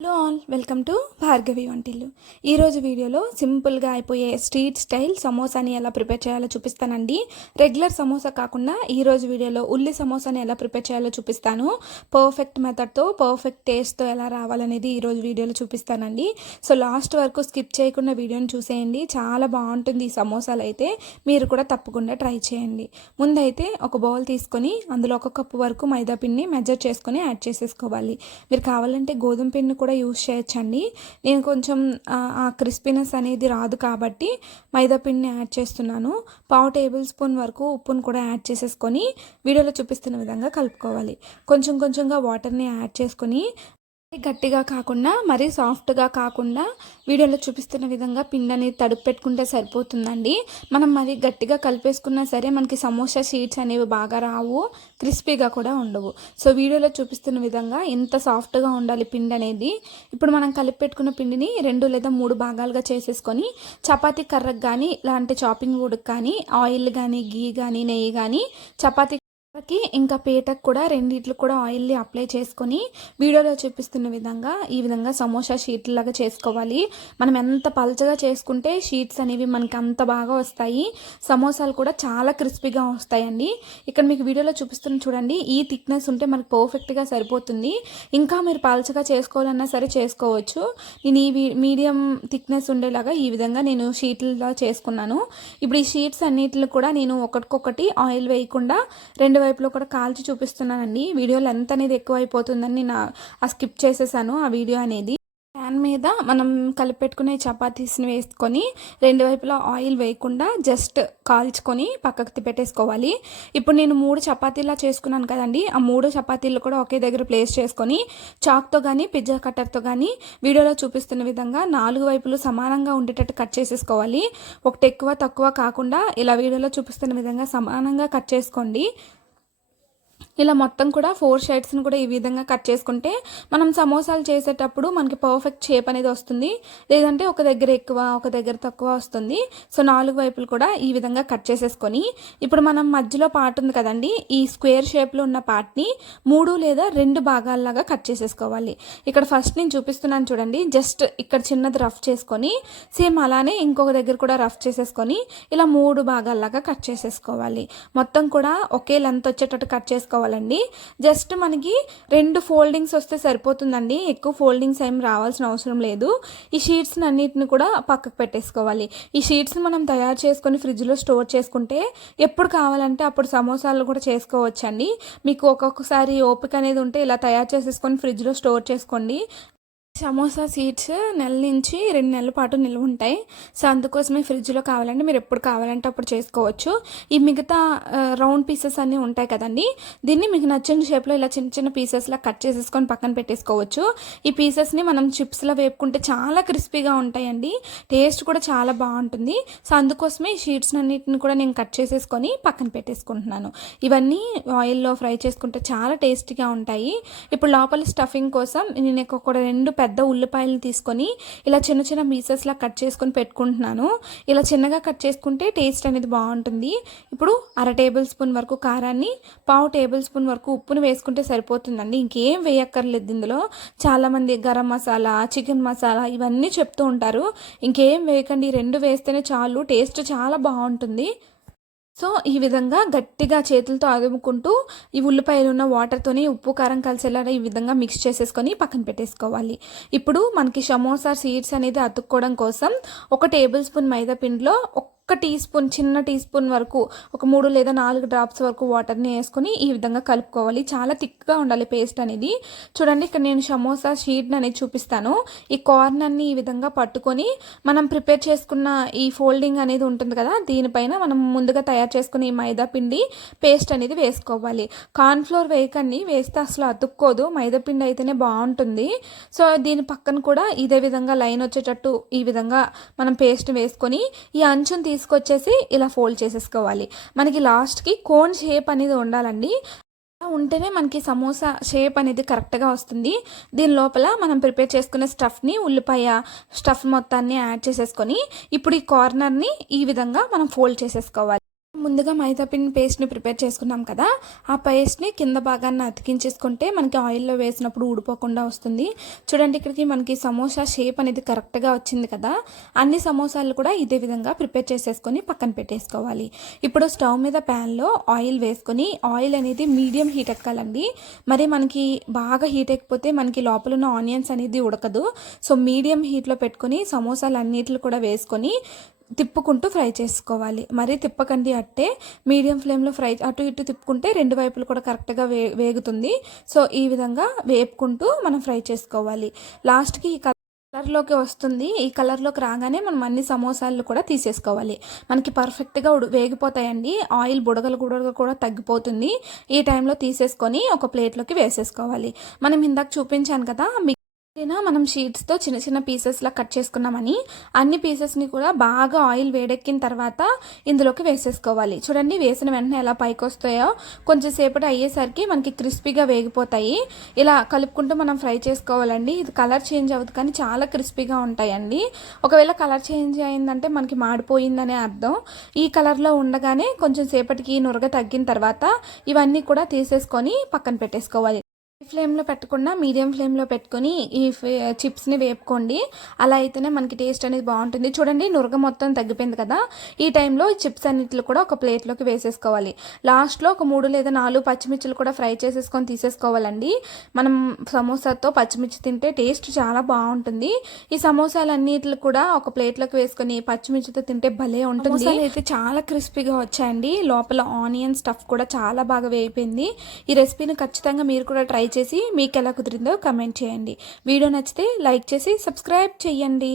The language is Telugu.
Hello all welcome to Bhargavi వంటిల్లు. ఈరోజు వీడియోలో సింపుల్గా అయిపోయే స్ట్రీట్ స్టైల్ సమోసాని ఎలా ప్రిపేర్ చేయాలో చూపిస్తానండి. రెగ్యులర్ సమోసా కాకుండా ఈరోజు వీడియోలో ఉల్లి సమోసాని ఎలా ప్రిపేర్ చేయాలో చూపిస్తాను. పర్ఫెక్ట్ మెథడ్తో పర్ఫెక్ట్ టేస్ట్తో ఎలా రావాలనేది ఈరోజు వీడియోలో చూపిస్తానండి. సో లాస్ట్ వరకు స్కిప్ చేయకుండా వీడియోని చూసేయండి. చాలా బాగుంటుంది ఈ సమోసాలు అయితే. మీరు కూడా తప్పకుండా ట్రై చేయండి. ముందైతే ఒక బౌల్ తీసుకొని అందులో ఒక కప్పు వరకు మైదా పిండిని మెజర్ చేసుకొని యాడ్ చేసేసుకోవాలి. మీరు కావాలంటే గోధుమ పిండిని కూడా యూస్ చేయొచ్చండి. నేను కొంచెం ఆ క్రిస్పీనెస్ అనేది రాదు కాబట్టి మైదా పిండిని యాడ్ చేస్తున్నాను. పావు టేబుల్ స్పూన్ వరకు ఉప్పును కూడా యాడ్ చేసేసుకొని వీడియోలో చూపిస్తున్న విధంగా కలుపుకోవాలి. కొంచెం కొంచెంగా వాటర్ని యాడ్ చేసుకొని గట్టిగా కాకుండా మరీ సాఫ్ట్గా కాకుండా వీడియోలో చూపిస్తున్న విధంగా పిండి అనేది తడుపు పెట్టుకుంటే సరిపోతుందండి. మనం మరి గట్టిగా కలిపేసుకున్నా సరే మనకి సమోసా షీట్స్ అనేవి బాగా రావు క్రిస్పీగా కూడా ఉండవు. సో వీడియోలో చూపిస్తున్న విధంగా ఎంత సాఫ్ట్గా ఉండాలి పిండి అనేది. ఇప్పుడు మనం కలిపి పెట్టుకున్న పిండిని రెండు లేదా మూడు భాగాలుగా చేసేసుకొని చపాతీ కర్రకు కానీ ఇలాంటి చాపింగ్ వుడ్కి కానీ ఆయిల్ కానీ గీ కానీ నెయ్యి కానీ చపాతీ కి ఇంకా పీటకు కూడా రెండిట్లు కూడా ఆయిల్ని అప్లై చేసుకొని వీడియోలో చూపిస్తున్న విధంగా ఈ విధంగా సమోసా షీట్ లాగా చేసుకోవాలి. మనం ఎంత పలచగా చేసుకుంటే షీట్స్ అనేవి మనకి అంత బాగా వస్తాయి. సమోసాలు కూడా చాలా క్రిస్పీగా వస్తాయండి. ఇక్కడ మీకు వీడియోలో చూపిస్తున్న చూడండి ఈ థిక్నెస్ ఉంటే మనకు పర్ఫెక్ట్గా సరిపోతుంది. ఇంకా మీరు పలచగా చేసుకోవాలన్నా సరే చేసుకోవచ్చు. నేను ఈ మీడియం థిక్నెస్ ఉండేలాగా ఈ విధంగా నేను షీట్లా చేసుకున్నాను. ఇప్పుడు ఈ షీట్స్ అన్నిటిని కూడా నేను ఒకటికొకటి ఆయిల్ వేయకుండా రెండు వైపులో కూడా కాల్చి చూపిస్తున్నానండి. వీడియో లెంత్ అనేది ఎక్కువ అయిపోతుందని నేను ఆ స్కిప్ చేసేసాను ఆ వీడియో అనేది. ప్యాన్ మీద మనం కలిపెట్టుకునే చపాతీస్ని వేసుకొని రెండు వైపులా ఆయిల్ వేయకుండా జస్ట్ కాల్చుకొని పక్కకు పెట్టేసుకోవాలి ఇప్పుడు నేను మూడు చపాతీలా చేసుకున్నాను కదండి. ఆ మూడు చపాతీలు కూడా ఒకే దగ్గర ప్లేస్ చేసుకొని చాక్తో కానీ పిజ్జా కట్టర్తో కానీ వీడియోలో చూపిస్తున్న విధంగా నాలుగు వైపులు సమానంగా ఉండేటట్టు కట్ చేసేసుకోవాలి. ఒకటి ఎక్కువ తక్కువ కాకుండా ఇలా వీడియోలో చూపిస్తున్న విధంగా సమానంగా కట్ చేసుకోండి. ఇలా మొత్తం కూడా ఫోర్ షేడ్స్ని కూడా ఈ విధంగా కట్ చేసుకుంటే మనం సమోసాలు చేసేటప్పుడు మనకి పర్ఫెక్ట్ షేప్ అనేది వస్తుంది. లేదంటే ఒక దగ్గర ఎక్కువ ఒక దగ్గర తక్కువ వస్తుంది. సో నాలుగు వైపులు కూడా ఈ విధంగా కట్ చేసేసుకొని ఇప్పుడు మనం మధ్యలో పార్ట్ ఉంది కదండి ఈ స్క్వేర్ షేప్లో ఉన్న పార్ట్ని మూడు లేదా రెండు భాగాల్లాగా కట్ చేసేసుకోవాలి. ఇక్కడ ఫస్ట్ నేను చూపిస్తున్నాను చూడండి జస్ట్ ఇక్కడ చిన్నది రఫ్ చేసుకొని సేమ్ అలానే ఇంకొక దగ్గర కూడా రఫ్ చేసేసుకొని ఇలా మూడు భాగాల్లాగా కట్ చేసేసుకోవాలి. మొత్తం కూడా ఒకే లెంత్ వచ్చేటట్టు కట్ చేసుకోవాలి చేసుకోవాలండి. జస్ట్ మనకి రెండు ఫోల్డింగ్స్ వస్తే సరిపోతుందండి. ఎక్కువ ఫోల్డింగ్స్ ఏం రావాల్సిన అవసరం లేదు. ఈ షీట్స్ని అన్నిటిని కూడా పక్కకు పెట్టేసుకోవాలి. ఈ షీట్స్ని మనం తయారు చేసుకొని ఫ్రిడ్జ్లో స్టోర్ చేసుకుంటే ఎప్పుడు కావాలంటే అప్పుడు సమోసాలు కూడా చేసుకోవచ్చండి. మీకు ఒక్కొక్కసారి ఓపిక అనేది ఉంటే ఇలా తయారు చేసేసుకొని ఫ్రిడ్జ్లో స్టోర్ చేసుకోండి. సమోసా సీడ్స్ నెల నుంచి రెండు నెలల పాటు నిల్వ ఉంటాయి. సో అందుకోసమే ఫ్రిడ్జ్లో కావాలంటే మీరు ఎప్పుడు కావాలంటే అప్పుడు చేసుకోవచ్చు. ఈ మిగతా రౌండ్ పీసెస్ అన్నీ ఉంటాయి కదండి. దీన్ని మీకు నచ్చిన షేప్లో ఇలా చిన్న చిన్న పీసెస్లా కట్ చేసేసుకొని పక్కన పెట్టేసుకోవచ్చు. ఈ పీసెస్ని మనం చిప్స్లో వేపుకుంటే చాలా క్రిస్పీగా ఉంటాయండి. టేస్ట్ కూడా చాలా బాగుంటుంది. సో అందుకోసమే ఈ షీట్స్ అన్నిటిని కూడా నేను కట్ చేసేసుకొని పక్కన పెట్టేసుకుంటున్నాను. ఇవన్నీ ఆయిల్లో ఫ్రై చేసుకుంటే చాలా టేస్టీగా ఉంటాయి. ఇప్పుడు లోపల స్టఫింగ్ కోసం నేను ఒక రెండు పెద్ద ఉల్లిపాయలు తీసుకొని ఇలా చిన్న చిన్న పీసెస్లా కట్ చేసుకొని పెట్టుకుంటున్నాను. ఇలా చిన్నగా కట్ చేసుకుంటే టేస్ట్ అనేది బాగుంటుంది. ఇప్పుడు అర టేబుల్ స్పూన్ వరకు కారాన్ని పావు టేబుల్ స్పూన్ వరకు ఉప్పును వేసుకుంటే సరిపోతుందండి. ఇంకేం వేయక్కర్లేదు ఇందులో. చాలామంది గరం మసాలా చికెన్ మసాలా ఇవన్నీ చెప్తూ ఉంటారు. ఇంకేం వేయకండి రెండు వేస్తేనే చాలు. టేస్ట్ చాలా బాగుంటుంది. సో ఈ విధంగా గట్టిగా చేతులతో అదుముకుంటూ ఈ ఉల్లిపాయలు ఉన్న వాటర్తోని ఉప్పు కారం కలిసేలా ఈ విధంగా మిక్స్ చేసేసుకొని పక్కన పెట్టేసుకోవాలి. ఇప్పుడు మనకి సమోసా సీడ్స్ అనేది అతుక్కోవడం కోసం ఒక టేబుల్ స్పూన్ మైదా పిండిలో ఒక్క టీ స్పూన్ చిన్న టీ స్పూన్ వరకు ఒక మూడు లేదా నాలుగు డ్రాప్స్ వరకు వాటర్ని వేసుకొని ఈ విధంగా కలుపుకోవాలి. చాలా థిక్గా ఉండాలి పేస్ట్ అనేది. చూడండి ఇక్కడ నేను సమోసా షీట్ని అనేది చూపిస్తాను. ఈ కార్నర్ని ఈ విధంగా పట్టుకొని మనం ప్రిపేర్ చేసుకున్న ఈ ఫోల్డింగ్ అనేది ఉంటుంది కదా దీనిపైన మనం ముందుగా తయారు చేసుకున్న ఈ మైదా పిండి పేస్ట్ అనేది వేసుకోవాలి. కార్న్ఫ్లోర్ వేయకండి వేస్తే అసలు అతుక్కోదు. మైదా పిండి అయితేనే బాగుంటుంది. సో దీని పక్కన కూడా ఇదే విధంగా లైన్ వచ్చేటట్టు ఈ విధంగా మనం పేస్ట్ వేసుకొని ఈ అంచుని తీసుకొచ్చేసి ఇలా ఫోల్డ్ చేసేసుకోవాలి. మనకి లాస్ట్కి కోన్ షేప్ అనేది ఉండాలండి. ఉంటేనే మనకి సమోసా షేప్ అనేది కరెక్ట్గా వస్తుంది. దీని లోపల మనం ప్రిపేర్ చేసుకునే స్టఫ్ని ఉల్లిపాయ స్టఫ్ మొత్తాన్ని యాడ్ చేసేసుకొని ఇప్పుడు ఈ కార్నర్ని ఈ విధంగా మనం ఫోల్డ్ చేసేసుకోవాలి. ముందుగా మైదా పిండి పేస్ట్ని ప్రిపేర్ చేసుకున్నాం కదా ఆ పేస్ట్ని కింద భాగాన్ని అతికించేసుకుంటే మనకి ఆయిల్లో వేసినప్పుడు ఊడిపోకుండా వస్తుంది. చూడండి ఇక్కడికి మనకి సమోసా షేప్ అనేది కరెక్ట్గా వచ్చింది కదా అన్ని సమోసాలు కూడా ఇదే విధంగా ప్రిపేర్ చేసేసుకొని పక్కన పెట్టేసుకోవాలి. ఇప్పుడు స్టవ్ మీద ప్యాన్లో ఆయిల్ వేసుకొని ఆయిల్ అనేది మీడియం హీట్ ఎక్కాలండి. మరి మనకి బాగా హీట్ ఎక్కిపోతే మనకి లోపల ఉన్న ఆనియన్స్ అనేది ఉడకదు. సో మీడియం హీట్లో పెట్టుకొని సమోసాలు అన్నిటిని కూడా వేసుకొని తిప్పుకుంటూ ఫ్రై చేసుకోవాలి. మరీ తిప్పకండి అట్టే మీడియం ఫ్లేమ్లో ఫ్రై అటు ఇటు తిప్పుకుంటే రెండు వైపులు కూడా కరెక్ట్గా వే వేగుతుంది. సో ఈ విధంగా వేపుకుంటూ మనం ఫ్రై చేసుకోవాలి. లాస్ట్కి ఈ కలర్లోకి వస్తుంది. ఈ కలర్లోకి రాగానే మనం అన్ని సమోసాలు కూడా తీసేసుకోవాలి. మనకి పర్ఫెక్ట్గా ఉడు వేగిపోతాయండి. ఆయిల్ బుడగలు బుడగలు కూడా తగ్గిపోతుంది. ఈ టైంలో తీసేసుకొని ఒక ప్లేట్లోకి వేసేసుకోవాలి. మనం ఇందాక చూపించాను కదా ఏదైనా మనం షీట్స్తో చిన్న చిన్న పీసెస్లా కట్ చేసుకున్నామని అన్ని పీసెస్ని కూడా బాగా ఆయిల్ వేడెక్కిన తర్వాత ఇందులోకి వేసేసుకోవాలి. చూడండి వేసిన వెంటనే ఎలా పైకి వస్తాయో కొంచెంసేపటి అయ్యేసరికి మనకి క్రిస్పీగా వేగిపోతాయి. ఇలా కలుపుకుంటూ మనం ఫ్రై చేసుకోవాలండి. ఇది కలర్ చేంజ్ అవ్వదు కానీ చాలా క్రిస్పీగా ఉంటాయండి. ఒకవేళ కలర్ చేంజ్ అయిందంటే మనకి మాడిపోయిందనే అర్థం. ఈ కలర్లో ఉండగానే కొంచెం సేపటికి నురగ తగ్గిన తర్వాత ఇవన్నీ కూడా తీసేసుకొని పక్కన పెట్టేసుకోవాలి. ఫ్లేమ్లో పెట్టకుండా మీడియం ఫ్లేమ్లో పెట్టుకొని ఈ చిప్స్ని వేపుకోండి. అలా అయితేనే మనకి టేస్ట్ అనేది బాగుంటుంది. చూడండి నురగ మొత్తం తగ్గిపోయింది కదా. ఈ టైంలో ఈ చిప్స్ అన్నిటిని కూడా ఒక ప్లేట్లోకి వేసేసుకోవాలి. లాస్ట్లో ఒక మూడు లేదా నాలుగు పచ్చిమిర్చిలు కూడా ఫ్రై చేసేసుకొని తీసేసుకోవాలండి. మనం సమోసాతో పచ్చిమిర్చి తింటే టేస్ట్ చాలా బాగుంటుంది. ఈ సమోసాలన్నిటిని కూడా ఒక ప్లేట్లోకి వేసుకొని పచ్చిమిర్చితో తింటే భలే ఉంటుంది. అయితే చాలా క్రిస్పీగా వచ్చాయండి. లోపల ఆనియన్ స్టఫ్ కూడా చాలా బాగా వేయిపోయింది ఈ రెసిపీని ఖచ్చితంగా మీరు కూడా ట్రై చేసి మీకు ఎలా కుదిరిందో కమెంట్ చేయండి. వీడియో నచ్చితే లైక్ చేసి సబ్స్క్రైబ్ చేయండి